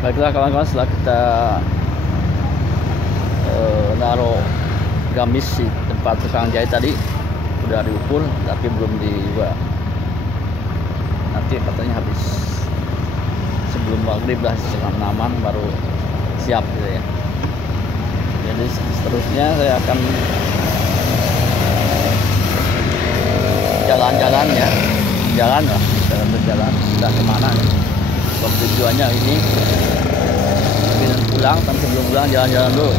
Baiklah kawan-kawan, setelah kita naruh gamis di tempat tukang jahit tadi, udah diukur tapi belum dibuat. Nanti katanya habis sebelum maghrib lah, setengah 6-an baru siap gitu ya. Jadi seterusnya saya akan jalan-jalan ya, jalan lah, jalan tidak kemana ya. Tujuannya ini ingin pulang, tapi sebelum pulang jalan-jalan dulu.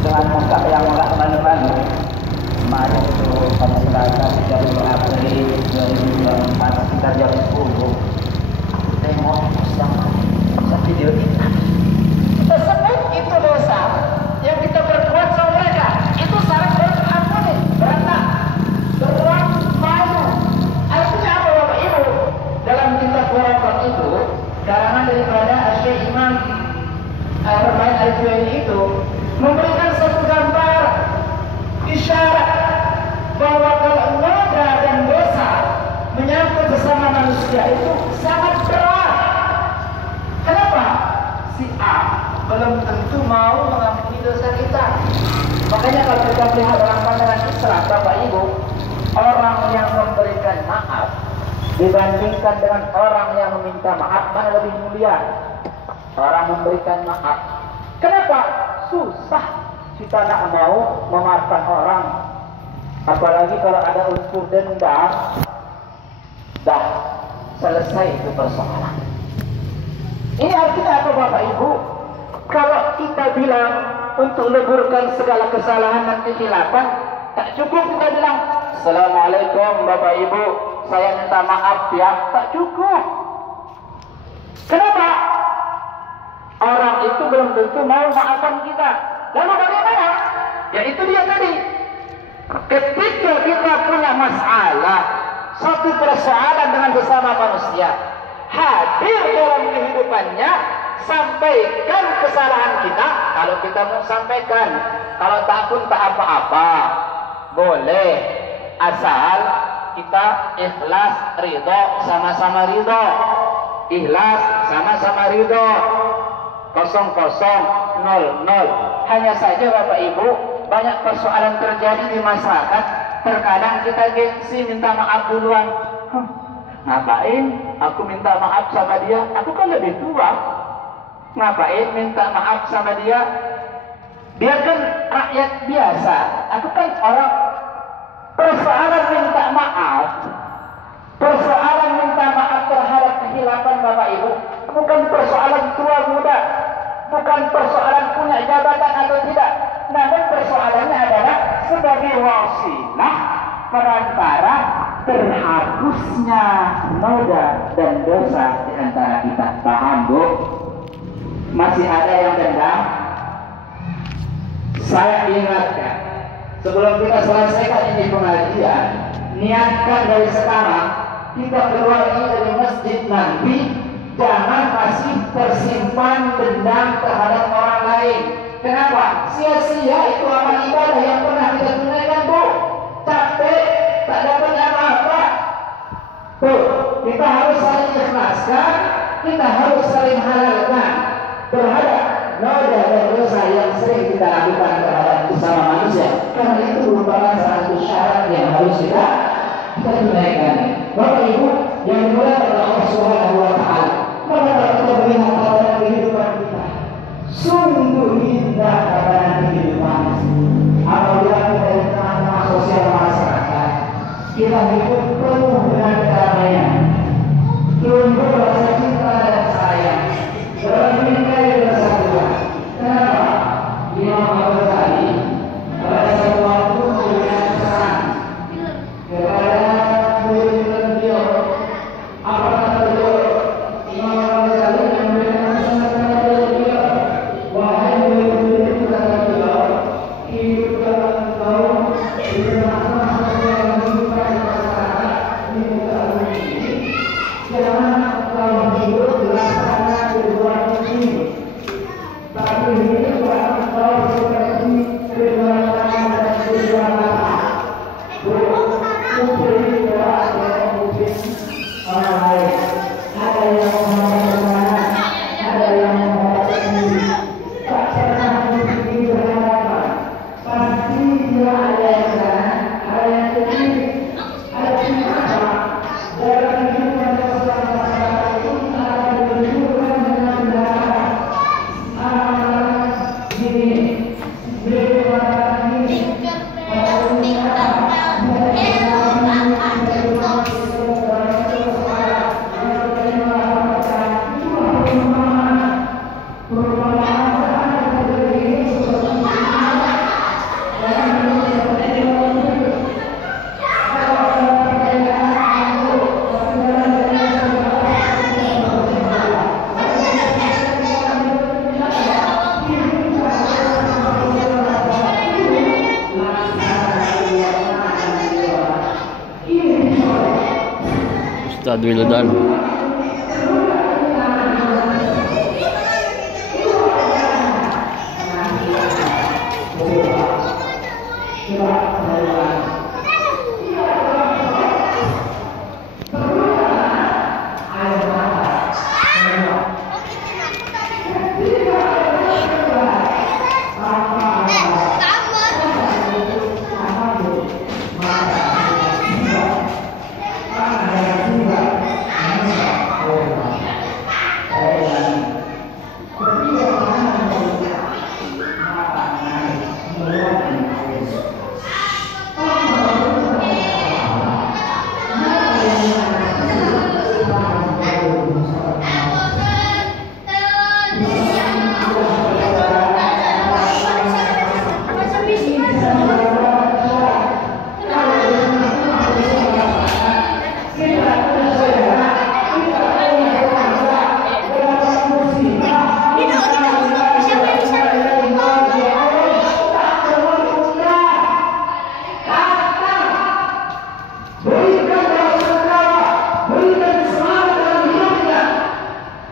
dengan muka yang enggak malu-malu. Kemarin itu pada Selasa 30 April 2024 kita jam 10 tengok sama video kita. Kita sebut itu dosa yang kita berbuat sama mereka. Itu syarat berampuni, berantak, beruang malu. Artinya apa Bapak Ibu? Dalam kitab Warakat itu karangan daripada Syekh Imam Ar-Rahman Al-Juwaini itu memberikan satu gambar isyarat bahwa kalau noda dan dosa menyangkut sesama manusia itu sangat berat. Kenapa? Si A belum tentu mau mengampuni dosa kita. Makanya kalau kita lihat dalam pandangan Islam, Bapak Ibu, orang yang memberikan maaf dibandingkan dengan orang yang meminta maaf, mana lebih mulia? Orang memberikan maaf. Kenapa? Susah kita nak mau memaafkan orang. Apalagi kalau ada unsur dendam, dah selesai itu persoalan. Ini artinya apa Bapak Ibu? Kalau kita bilang untuk leburkan segala kesalahan dan kesilapan, tak cukup kita bilang Assalamualaikum Bapak Ibu, saya minta maaf ya. Tak cukup. Kenapa? Orang itu belum tentu mau maafkan kita. Lalu bagaimana? Ya itu dia tadi. Ketika kita punya masalah, satu persoalan dengan sesama manusia, hadir dalam kehidupannya, sampaikan kesalahan kita. Kalau kita mau sampaikan, kalau tak pun tak apa-apa, boleh, asal kita ikhlas, ridho, sama-sama ridho. Ikhlas, sama-sama ridho. 0000. Hanya saja Bapak Ibu, banyak persoalan terjadi di masyarakat. Terkadang kita gengsi minta maaf duluan. Ngapain aku minta maaf sama dia? Aku kan lebih tua. Ngapain minta maaf sama dia? Dia kan rakyat biasa. Aku kan orang. Persoalan minta maaf, persoalan minta maaf terhadap kehilapan Bapak Ibu, bukan persoalan tua muda, bukan persoalan punya jabatan atau tidak. Namun persoalannya adalah sebagai wasilah perantara terhapusnya noda dan dosa di antara kita. Paham Bu? Masih ada yang dendam? Saya ingatkan, sebelum kita selesaikan ini pengajian, niatkan dari sekarang kita keluar ini dari masjid nanti, jangan masih tersimpan dendam terhadap orang lain. Kenapa? Sia-sia itu amal ibadah yang pernah kita tunaikan Bu. Capek, tak dapat apa-apa. Tuh, kita harus saling ikhlaskan, kita harus saling halalkan terhadap noda dan dosa yang sering kita lakukan terhadap sesama manusia. Karena itu merupakan salah satu syarat yang harus kita tunaikan. Bapak Ibu yang dimuliakan oleh Allah Subhanahu wa Ta'ala, maka kita melihat pada kehidupan kita, sungguh indah pada kehidupan. Apabila kita di tengah-tengah sosial masyarakat, kita hidup penuh dengan kedamaian, tumbuh rasa cinta dan sayang, berbingkai bersatuan. Kenapa? Imam Al-Ghazali pada satu waktu memberikan pesan kepada murid-murid beliau. Apa kata beliau? Imam Al-Ghazali memberikan pesan kepada beliau, wahai murid-murid, kata beliau, hiduplah engkau di tengah-tengah sosial kehidupan masyarakat di muka bumi ini. Jangan engkau hidup laksana kedua ini, tapi hiduplah engkau seperti kedua tangan dan kedua mata. Mungkin doa yang mungkin orang lain, ada yang menghadap kemana, ada yang menghadap sendiri, tak pernah mungkin berhadapan. Pasti dia ada yang sana, ada yang sendiri, ada yang apa. Dalam kehidupan sosial masyarakat itu akan berhubungan dengan darah. Gini, Ustadz Wildan.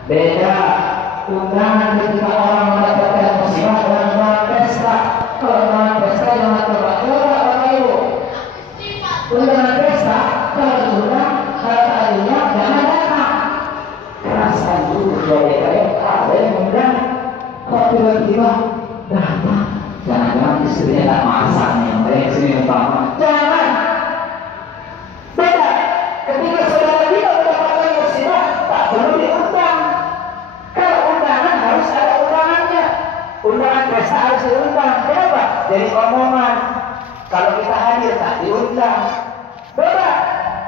Beda undangan ketika orang mendapatkan musibah dengan orang pesta. Kalau orang pesta jangan terbawa Bapak Ibu. Undangan pesta kalau diundang kalau tadinya jangan datang. Perasaan dulu jadi ada yang undang kok tiba-tiba datang. Jangan-jangan istrinya tak masak nih, yang sini utama. Jangan. Beda ketika saudara kita mendapatkan musibah tak perlu diundang. Undangan pesta harus diundang. Kenapa? Jadi omongan. Kalau kita hadir tak diundang. Beda.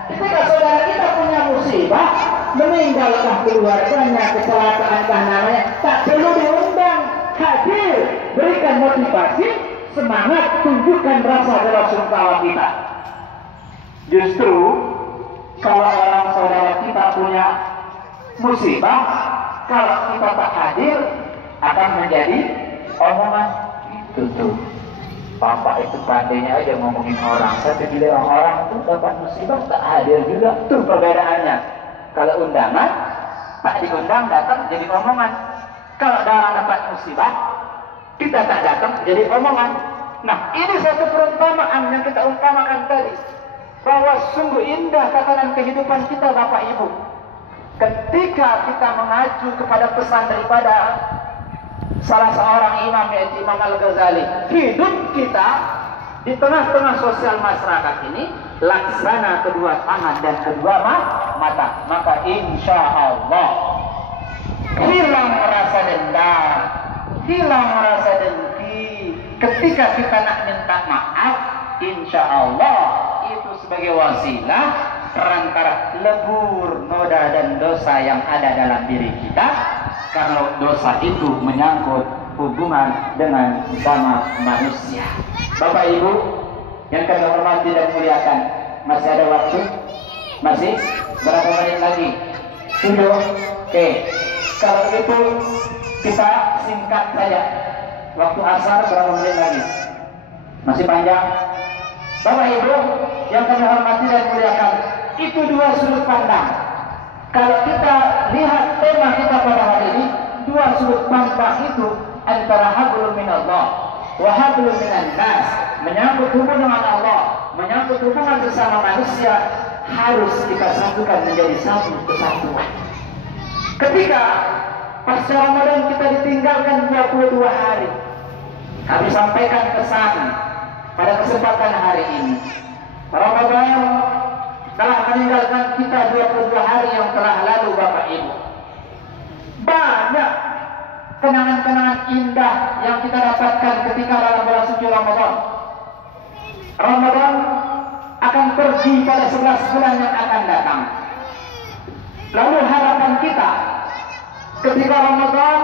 Ketika saudara kita punya musibah, meninggalkan keluarganya, kecelakaan namanya, tak perlu diundang. Hadir, berikan motivasi, semangat, tunjukkan rasa bela sungkawa kita. Justru kalau orang saudara kita punya musibah, kalau kita tak hadir, akan menjadi omongan. Itu tuh Bapak itu pandainya aja ngomongin orang. Tapi bila orang itu dapat musibah tak hadir juga. Tuh perbedaannya. Kalau undangan tak diundang datang jadi omongan. Kalau orang dapat musibah kita tak datang jadi omongan. Nah ini satu perumpamaan yang kita umpamakan tadi, bahwa sungguh indah tatanan kehidupan kita Bapak Ibu ketika kita mengacu kepada pesan daripada salah seorang imam, yaitu Imam Al-Ghazali. Hidup kita di tengah-tengah sosial masyarakat ini laksana kedua tangan dan kedua mata, maka insya Allah hilang rasa dendam, hilang rasa dengki. Ketika kita nak minta maaf, insya Allah itu sebagai wasilah perantara lebur noda dan dosa yang ada dalam diri kita. Kalau dosa itu menyangkut hubungan dengan sesama manusia. Bapak Ibu yang kami hormati dan muliakan, masih ada waktu? Masih? Berapa menit lagi? 7? Oke. Kalau itu kita singkat saja. Waktu asar berapa menit lagi? Masih panjang? Bapak Ibu yang kami hormati dan muliakan, itu dua sudut pandang. Kalau kita lihat tema kita pada hari ini, dua sudut pandang itu antara hablum minallah wa hablum minan nas, menyangkut hubungan dengan Allah, menyangkut hubungan bersama manusia, harus kita satukan menjadi satu kesatuan. Ketika pasca Ramadan kita ditinggalkan 22 hari, kami sampaikan pesan pada kesempatan hari ini. Ramadan telah meninggalkan kita 22 hari yang telah lalu Bapak Ibu. Banyak kenangan-kenangan indah yang kita dapatkan ketika dalam bulan suci Ramadan. Ramadan akan pergi pada 11 bulan yang akan datang. Lalu harapan kita ketika Ramadan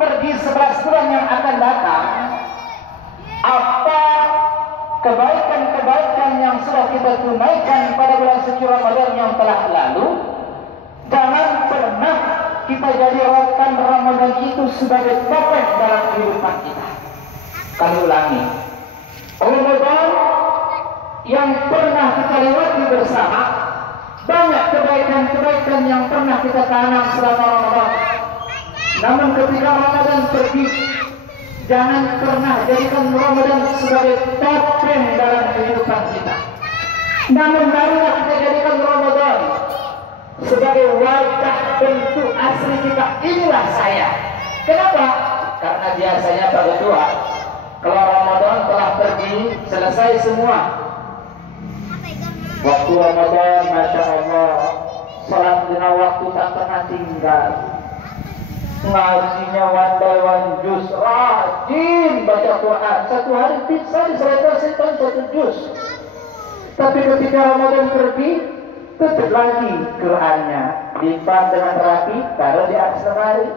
pergi 11 bulan yang akan datang, apa kebaikan-kebaikan yang sudah kita tunaikan pada bulan suci Ramadan yang telah lalu. Jangan pernah kita jadikan Ramadan itu sebagai topeng dalam kehidupan kita. Kami ulangi, Ramadan yang pernah kita lewati bersama banyak kebaikan-kebaikan yang pernah kita tanam selama Ramadan. Namun ketika Ramadan pergi, jangan pernah jadikan Ramadan sebagai topeng dalam kehidupan kita. Namun marilah kita jadikan Ramadan sebagai wajah bentuk asli kita. Inilah saya. Kenapa? Karena biasanya pada doa, kalau Ramadan telah pergi, selesai semua. Waktu Ramadan, Masya Allah, salat lima waktu tak pernah tinggal. Ngajinya one juz, rajin baca Quran. Satu hari bisa diselesaikan 1 juz. Tapi ketika Ramadan pergi, tutup lagi Qurannya, lipat dengan rapi, taruh di atas lemari.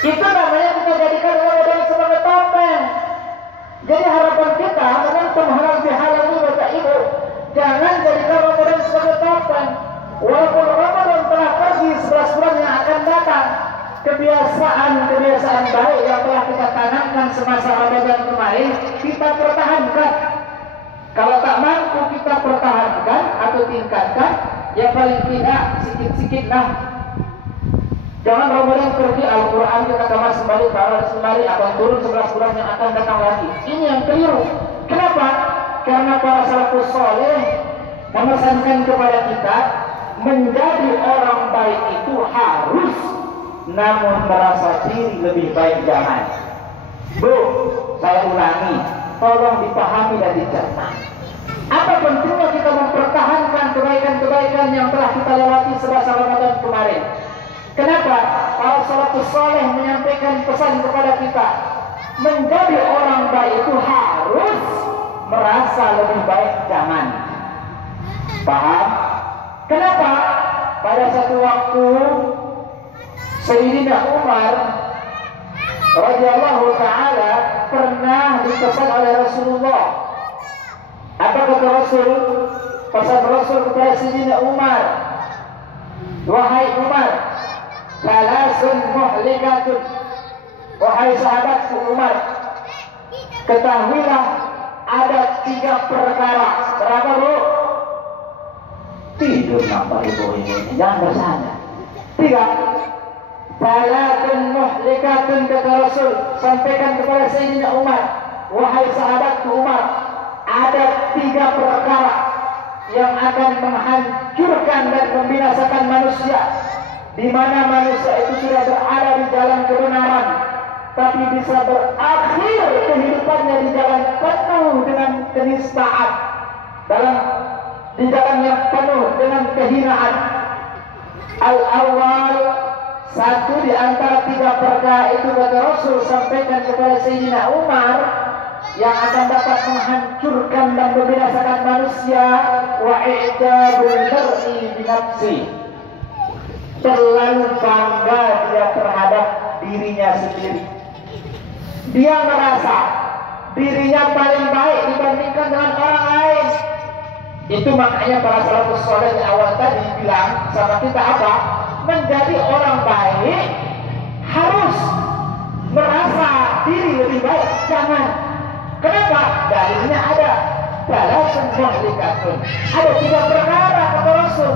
Itu namanya kita jadikan Ramadan sebagai topeng. Jadi harapan kita menonton halal bihalal ini Bapak Ibu, jangan jadikan Ramadan sebagai topeng. Walaupun Ramadan telah pergi, 11 bulan yang akan datang, kebiasaan baik yang telah kita tanamkan semasa Ramadan kemarin kita pertahankan. Kalau tak mampu kita pertahankan atau tingkatkan, ya paling tidak sikit-sikitlah. Jangan Ramadan pergi, Al-Quran kita kemas kembali, kembali akan turun 11 bulan yang akan datang lagi. Ini yang keliru. Kenapa? Karena para salafus saleh memesankan kepada kita, menjadi orang baik itu harus, namun merasa diri lebih baik jangan. Bu, saya ulangi, tolong dipahami dan dicerna. Apa pentingnya kita mempertahankan kebaikan-kebaikan yang telah kita lewati semasa Ramadan kemarin? Kenapa? Para salafus saleh menyampaikan pesan kepada kita, menjadi orang baik itu harus, merasa lebih baik jangan. Paham? Kenapa? Pada satu waktu Sayyidina Umar radhiyallahu ta'ala pernah dipesan oleh Rasulullah. Apa kata Rasul? Pesan Rasul kepada Sayyidina Umar, wahai Umar, salasun muhlikatun, wahai sahabatku Umar, ketahuilah ada 3 perkara. Berapa bu? Tidur nampak ibu ini, jangan bersandar. 3. Salatun muhlikatun, kata Rasul, sampaikan kepada Sayyidina Umar, wahai sahabatku Umar, ada 3 perkara yang akan menghancurkan dan membinasakan manusia, di mana manusia itu sudah berada di jalan kebenaran, tapi bisa berakhir kehidupannya di jalan penuh dengan kenistaan, di jalan yang penuh dengan kehinaan. Al-awwal, satu di antara 3 perkara itu kata Rasul sampaikan kepada Sayyidina Umar, yang akan dapat menghancurkan dan membinasakan manusia, wa i'jabul mar'i bi nafsi, terlalu bangga dia terhadap dirinya sendiri. Dia merasa dirinya paling baik dibandingkan dengan orang lain. Itu makanya para salafus saleh di awal tadi bilang sama kita apa? Menjadi orang baik harus merasa diri lebih baik. Jangan. Kenapa? Dalilnya ada. Salasun muhlikatun. Ada 3 perkara kata Rasul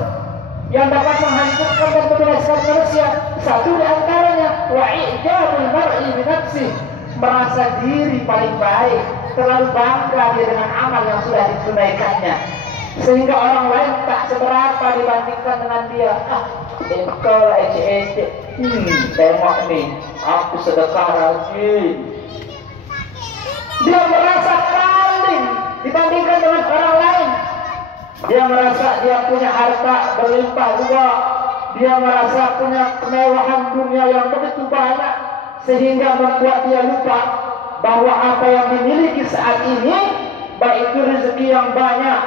yang dapat menghancurkan dan membinasakan manusia. Satu di antaranya, wa i'jabul mar'i bi nafsi, merasa diri paling baik, terlalu bangga dia dengan amal yang sudah ditunaikannya, sehingga orang lain tak seberapa dibandingkan dengan dia. Engkau lah ece-ece, tengok nih, aku sedekah rajin. Dia merasa paling dibandingkan dengan orang lain. Dia merasa dia punya harta berlimpah ruah. Dia merasa punya kemewahan dunia yang begitu banyak, sehingga membuat dia lupa bahwa apa yang dimiliki saat ini, baik itu rezeki yang banyak,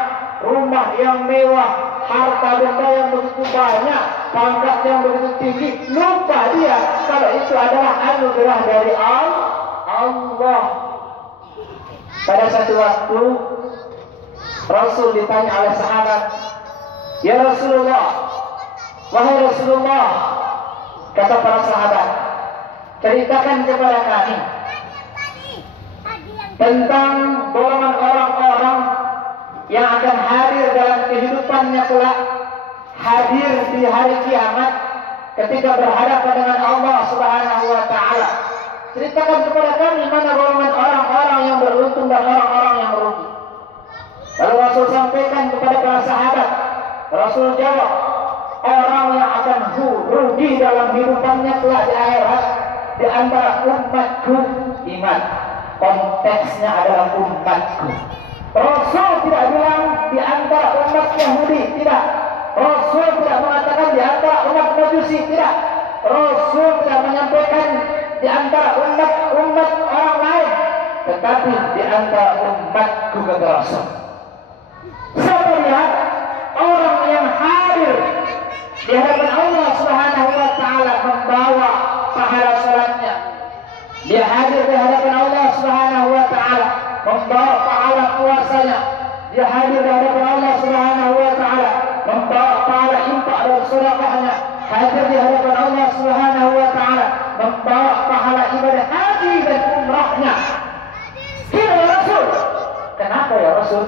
rumah yang mewah, harta benda yang begitu banyak, pangkat yang begitu tinggi, lupa dia kalau itu adalah anugerah dari Allah. Pada satu waktu Rasul ditanya oleh sahabat, ya Rasulullah, wahai Rasulullah, kata para sahabat, ceritakan kepada kami tentang golongan orang-orang yang akan hadir dalam kehidupannya kelak hadir di hari kiamat ketika berhadapan dengan Allah Subhanahu wa taala. Ceritakan kepada kami mana golongan orang-orang yang beruntung dan orang-orang yang merugi. Lalu Rasul sampaikan kepada para sahabat, Rasul jawab, orang yang akan rugi dalam hidupannya kelak di akhirat di antara umatku iman. Konteksnya adalah umatku. Rasul tidak bilang di antara umat Yahudi, tidak. Rasul tidak mengatakan di antara umat Majusi, tidak. Rasul tidak menyampaikan di antara umat orang lain, tetapi di antara umatku, kata Rasul. Siapa lihat orang yang hadir di hadapan Allah Subhanahu wa taala membawa pahala salatnya. Dia hadir di hadapan Allah Subhanahu wa taala membawa pahala puasanya. Dia hadir di hadapan Allah Subhanahu wa taala membawa pahala infak dan sedekahnya. Hadir di hadapan Allah Subhanahu wa taala membawa pahala ibadah haji dan umrahnya. Kira Rasul, kenapa ya Rasul?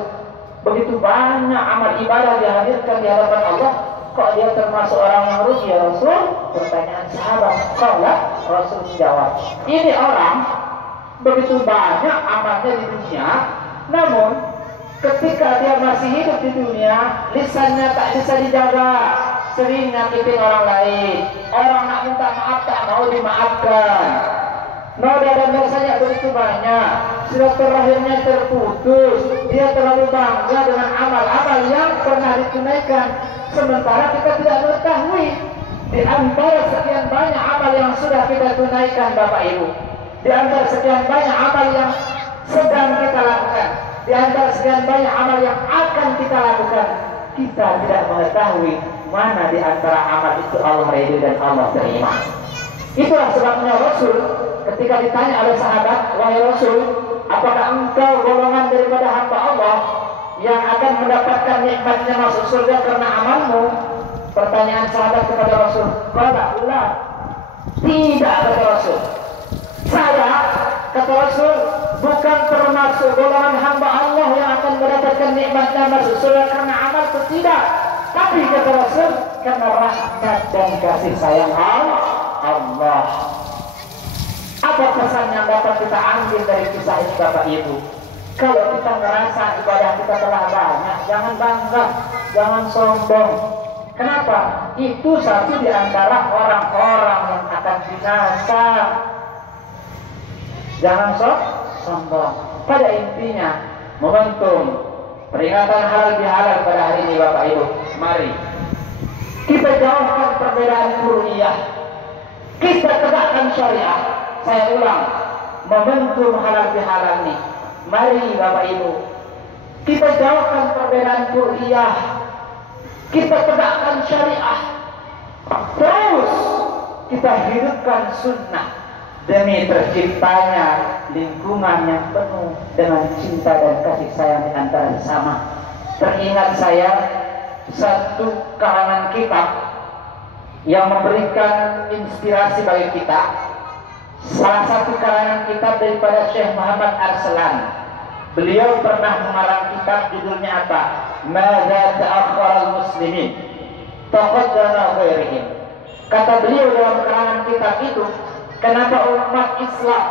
Begitu banyak amal ibadah dihadirkan di hadapan Allah, kok dia termasuk orang yang rugi ya Rasul? Pertanyaan sahabat. Kalau Rasul menjawab, ini orang begitu banyak amalnya di dunia, namun ketika dia masih hidup di dunia, lisannya tak bisa dijaga, sering nyakitin orang lain. Orang nak minta maaf tak mau dimaafkan. Noda dan dosanya begitu banyak, silaturahimnya terputus. Dia terlalu bangga dengan amal-amal yang pernah ditunaikan, sementara kita tidak mengetahui di antara sekian banyak amal yang sudah kita tunaikan, Bapak Ibu, di antara sekian banyak amal yang sedang kita lakukan, di antara sekian banyak amal yang akan kita lakukan, kita tidak mengetahui mana di antara amal itu Allah ridho dan Allah terima. Itulah sebabnya Rasul ketika ditanya oleh sahabat, wahai Rasul, apakah engkau golongan daripada hamba Allah yang akan mendapatkan nikmatnya masuk surga karena amalmu? Pertanyaan sahabat kepada Rasul, qala la. Tidak, kata Rasul. Saya, kata Rasul, bukan termasuk golongan hamba Allah yang akan mendapatkan nikmatnya masuk surga karena amal, tidak. Tapi kata Rasul, karena rahmat dan kasih sayang Allah. Apa pesan yang dapat kita ambil dari kisah ini, Bapak Ibu? Kalau kita merasa ibadah kita telah banyak, jangan bangga, jangan sombong. Kenapa? Itu satu di antara orang-orang yang akan binasa. Jangan sombong. Pada intinya, momentum peringatan halal bihalal pada hari ini, Bapak Ibu, mari kita jauhkan perbedaan kuruiyah, kita tegakkan syariah. Saya ulang, momentum halal bihalal ini, mari Bapak Ibu, kita jauhkan perbedaan kuruiyah, kita tegakkan syariah, terus kita hidupkan sunnah demi terciptanya lingkungan yang penuh dengan cinta dan kasih sayang di antara sesama. Teringat saya satu karangan kitab yang memberikan inspirasi bagi kita. Salah satu karangan kitab daripada Syekh Muhammad Arslan. Beliau pernah mengarang kitab, judulnya apa? Madza ta'akhkharal muslimin taqaddama ghairihim. Kata beliau dalam karangan kitab itu, kenapa umat Islam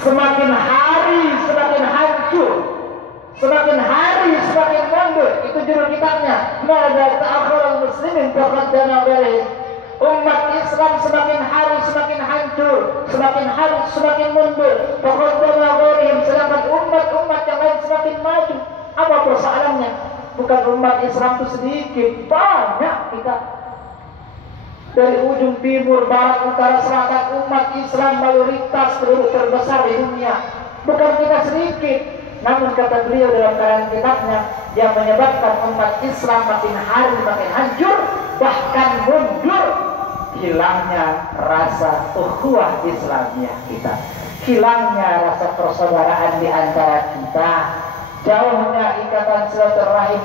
semakin hari semakin hancur, semakin hari semakin mundur. Itu judul kitabnya, Madza ta'akhkharal muslimin taqaddama ghairihim. Umat Islam semakin hari semakin hancur, semakin hari semakin mundur. Taqaddama ghairihim, sedangkan umat-umat yang lain semakin maju. Apa persoalannya? Bukan umat Islam itu sedikit, banyak kita. Dari ujung timur, barat, utara, selatan, umat Islam mayoritas penduduk terbesar di dunia. Bukan kita sedikit. Namun kata beliau dalam karangan kitabnya, yang menyebabkan umat Islam makin hari makin hancur, bahkan mundur, hilangnya rasa ukhuwah Islamiyah kita, hilangnya rasa persaudaraan di antara kita, jauhnya ikatan silaturahim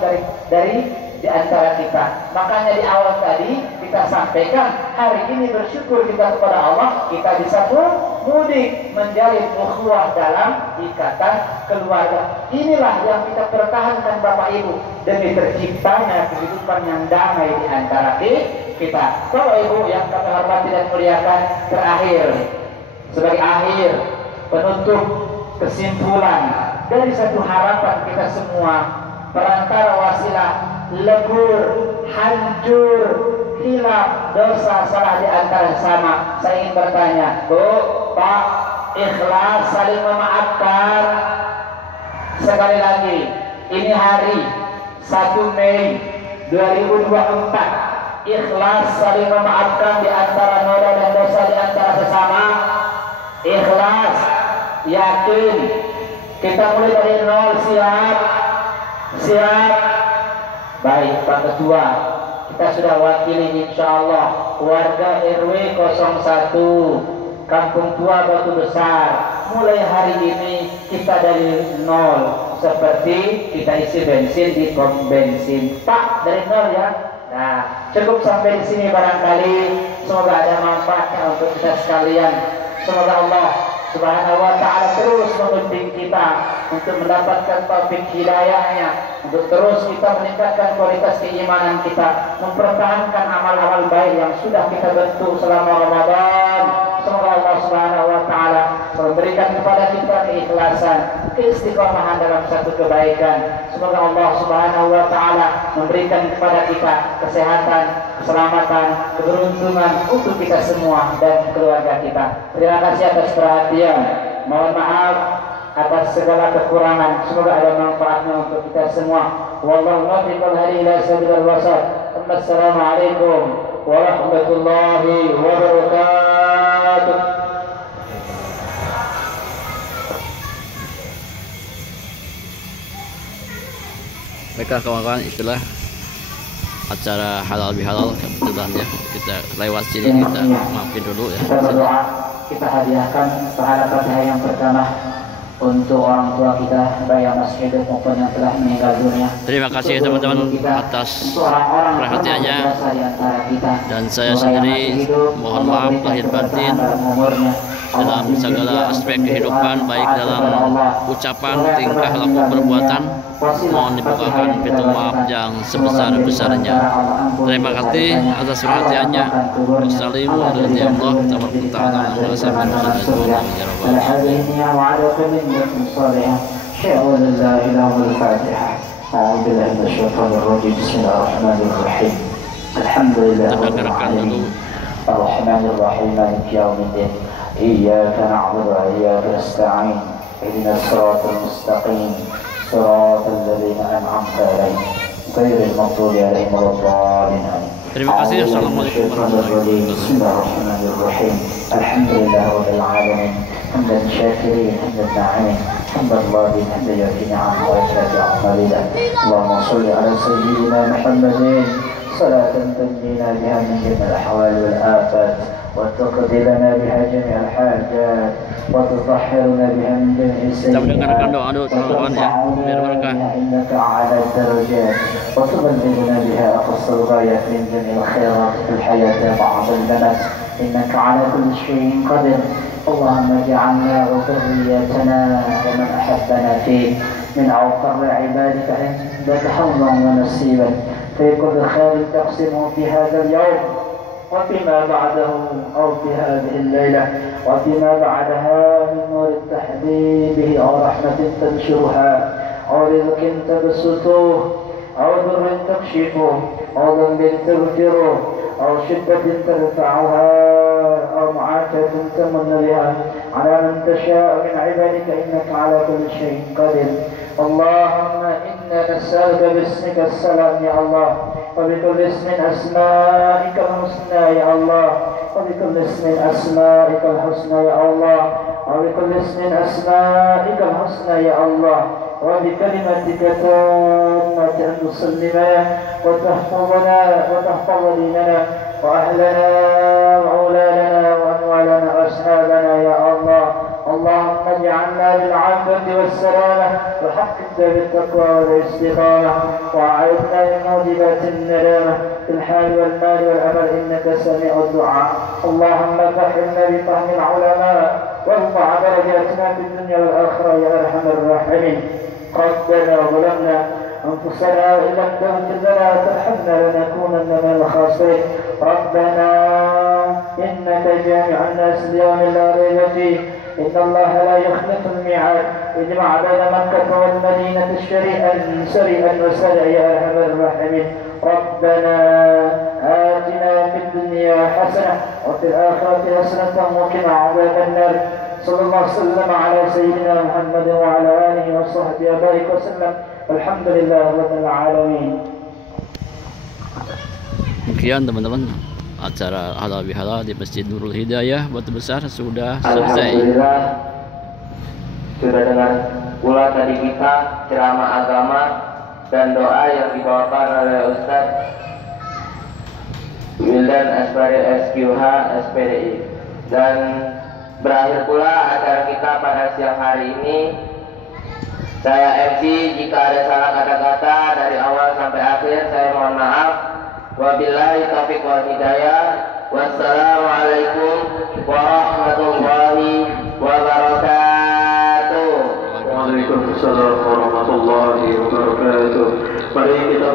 dari di antara kita. Makanya di awal tadi kita sampaikan. Hari ini bersyukur kita kepada Allah, kita bisa mudik, menjalin ukhuwah dalam ikatan keluarga. Inilah yang kita pertahankan Bapak Ibu, demi terciptanya kehidupan yang damai di antara kita. Bapak Ibu yang kami hormati dan muliakan, terakhir sebagai akhir penutup kesimpulan dari satu harapan kita semua, perantara wasilah lebur, hancur, hilaf, dosa, salah di antara sesama. Saya ingin bertanya, Bu, Pak, ikhlas saling memaafkan. Sekali lagi, ini hari 1 Mei 2024. Ikhlas saling memaafkan di antara noda dan dosa di antara sesama. Ikhlas, yakin. Kita mulai dari nol. Siap. Baik Pak Ketua, kita sudah wakili insya Allah warga RW 01 Kampung Tua Batu Besar. Mulai hari ini kita dari nol, seperti kita isi bensin di pom bensin. Pak, dari nol ya. Nah, cukup sampai di sini barangkali. Semoga ada manfaatnya untuk kita sekalian. Semoga Allah Subhanahu wa ta'ala terus membimbing kita untuk mendapatkan taufik hidayahnya, untuk terus kita meningkatkan kualitas keimanan kita, mempertahankan amal-amal baik yang sudah kita bentuk selama Ramadan. Semoga Allah Subhanahu wa ta'ala memberikan kepada kita keikhlasan, keistiqomahan dalam satu kebaikan. Semoga Allah Subhanahu wa ta'ala memberikan kepada kita kesehatan, keselamatan, keberuntungan untuk kita semua dan keluarga kita. Terima kasih atas perhatian. Mohon maaf atas segala kekurangan. Semoga ada manfaatnya untuk kita semua. Wallahu muwaffiq hadi ila sabilil wasat. Assalamualaikum warahmatullahi wabarakatuh. Baiklah kawan-kawan, itulah acara halal bihalal kebetulan ya, kita lewat sini, kita maafin dulu ya. Kita berdoa, kita hadiahkan pahala Fatihah yang pertama untuk orang tua kita, baik yang masih hidup maupun yang telah meninggal dunia. Terima kasih teman-teman atas perhatiannya, dan saya sendiri mohon maaf lahir batin dalam segala aspek kehidupan, baik dalam ucapan, tingkah laku, perbuatan. Mohon dibukakan pintu maaf yang sebesar-besarnya. Terima kasih atas perhatiannya. Wassalamualaikum warahmatullahi wabarakatuh. إياك نعبد وإياك نستعين اهدنا الصراط المستقيم صراط الذين أنعمت عليهم غير المغضوب عليهم ولا الضالين. Terima kasih. Assalamualaikum warahmatullahi wabarakatuh. بسم الله الرحمن الرحيم الحمد لله رب العالمين حمدا شاكرين حمدا ناعمين حمدا راضين حمدا يأتي نعم ويكفي أعمالنا. اللهم صل على سيدنا محمد صلاة تنجينا بها من جميع الأحوال والآفات وتقضي لنا بها جميع الحاجات وتطهرنا بها من جميع السيئات وترفعنا إنك على الدرجات وتبلغنا بها أقصى الغايات من جميع الخيرات في الحياة بعد الممات إنك على كل شيء قدير. اللهم اجعلنا وذريتنا ومن أحبنا فيك من أوقر عبادك عندك حظا ونصيبا في كل خير تقسمه في هذا اليوم وفيما بعده أو في هذه الليلة وفيما بعدها من نور تحبيبه أو رحمة تنشرها أو رزق تبسطه أو ضر تكشفه أو ذنب تغفره أو شدة ترفعها أو معافاة تمن بها على من تشاء من عبادك إنك على كل شيء قدير. اللهم إنا نسألك باسمك السلام يا الله وبكل اسم أسمائك الحسنى يا الله وبكل اسم أسمائك الحسنى يا الله وبكل اسم أسمائك الحسنى يا الله وبكلمتك تامة أن تسلمنا وتحفظنا وتحفظ ديننا وأهلنا وأولادنا وأموالنا وأصحابنا يا الله اللهم اجعلنا بالعافية والسلامة وحقق بالتقوى والاستقامة وأعذنا من موجبات الندامة في الحال والمال والعمل إنك سميع الدعاء. اللهم فهمنا بفهم العلماء وارفع درجاتنا في الدنيا والآخرة يا أرحم الراحمين. ربنا ظلمنا أنفسنا وإن لم تغفر لنا وترحمنا لنكونن من الخاسرين. ربنا إنك جامع الناس ليوم لا ريب فيه إن الله لا يخلف الميعاد. اجمع بين مكة والمدينة سريعا وسريعا يا أرحم الراحمين. ربنا آتنا في الدنيا حسنة وفي الآخرة حسنة وقنا عذاب النار. صلى الله وسلم على سيدنا محمد وعلى آله وصحبه وبارك وسلم. الحمد لله رب العالمين. Demikian teman-teman, acara halal bihalal di Masjid Nurul Hidayah Batu Besar sudah selesai. Alhamdulillah, sudah dengar pula tadi kita ceramah agama dan doa yang dibawakan oleh Ustaz Wildan Asbari SQH SPDI. Dan berakhir pula acara kita pada siang hari ini. Saya MC, jika ada salah kata-kata dari awal sampai akhir saya mohon maaf. Wabillahi taufiq wal hidayah. Wassalamualaikum warahmatullahi wabarakatuh. Waalaikumsalam warahmatullahi wabarakatuh. Mari kita